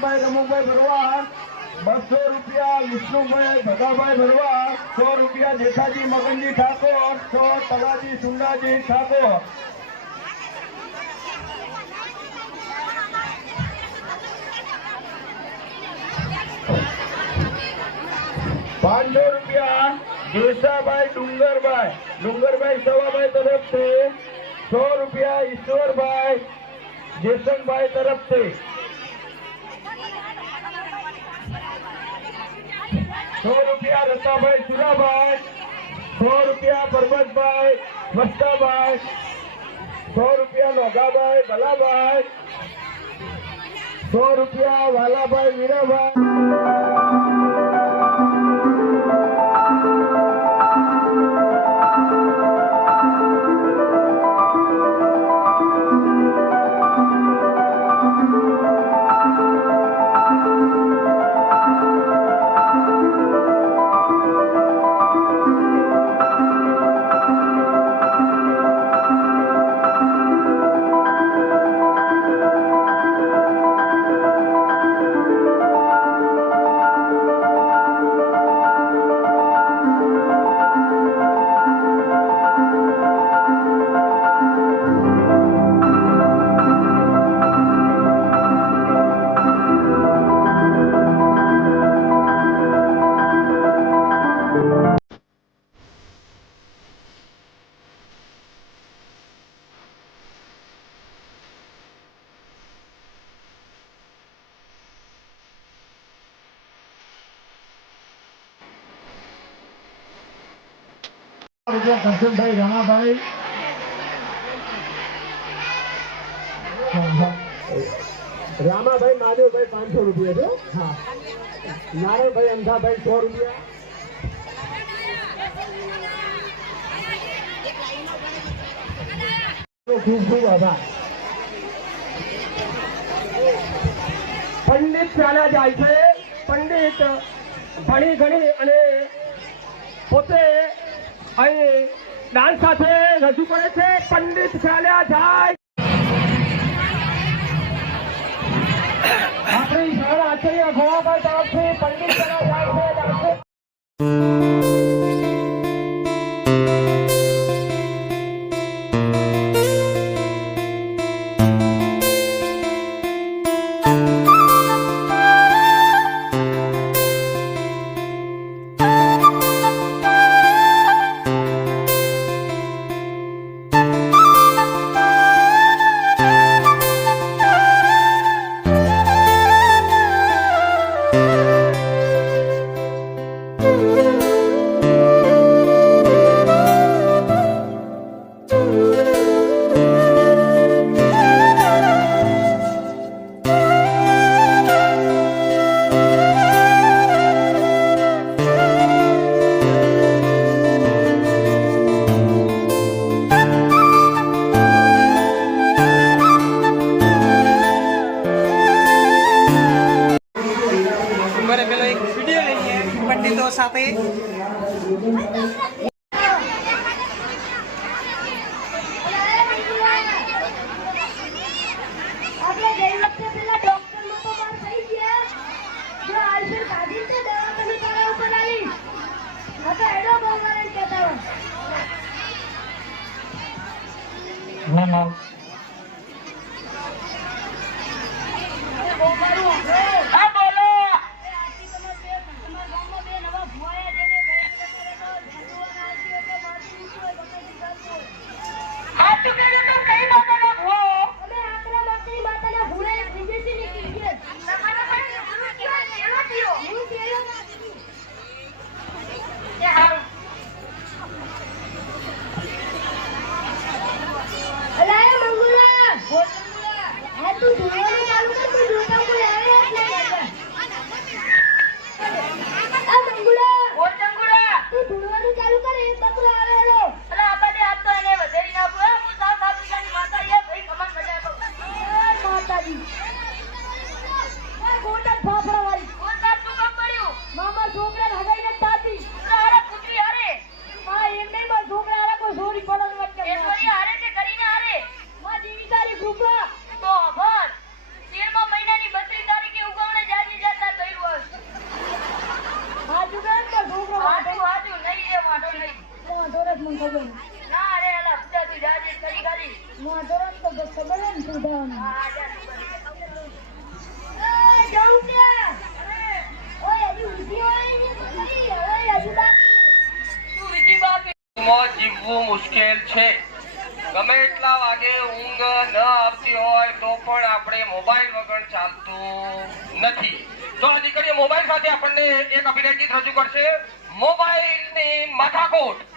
રહીમભાઈ રમુભાઈ ભરવાડ 200 રૂપિયા, વિષ્ણુભાઈ ભગાભાઈ ભરવાડ 100 રૂપિયા, જેઠાજી મગનજી ઠાકોર 100, તલાજી સુંદાજી ઠાકોર 500 રૂપિયા, જેસાભાઈ ડુંગરભાઈ સવાભાઈ તરફથી 100 રૂપિયા, ઈશ્વરભાઈ જેસંગભાઈ તરફથી 100 રૂપિયા, રતાભાઈ સુરાભાઈ 100 રૂપિયા, પરબતભાઈ વસ્તાભાઈ 100 રૂપિયા, નોગાભાઈ ભલાભાઈ 100 રૂપિયા, વાલાભાઈ વીરાભાઈ કરશનભાઈ રાણાભાઈ રામાભાઈ મહાદેવભાઈ 500 રૂપિયા છે. હા, નારાયણભાઈ અંધાભાઈ 100 રૂપિયા. ખૂબ ખૂબ આભાર. પંડિત ચાલ્યા જાય છે. પંડિત ભણી ગણી અને પોતે અહીં ડાન્સ સાથે રજૂ કરે છે. પંડિત ચાલ્યા જાય. આપણી શાળા આચાર્ય ગોવાભાઈ તરફથી પંડિત ચાલ્યા જાય છે. पंडितों साथे Super! જીવવું મુશ્કેલ છે. ગમે એટલા વાગે ઊંઘ ન આવતી હોય તો પણ આપણે મોબાઈલ વગર ચાલતું નથી. તો આ દીકરીઓ મોબાઈલ સાથે આપણને એક અભિનય ગીત રજૂ કરશે, મોબાઈલની માથાકોટ.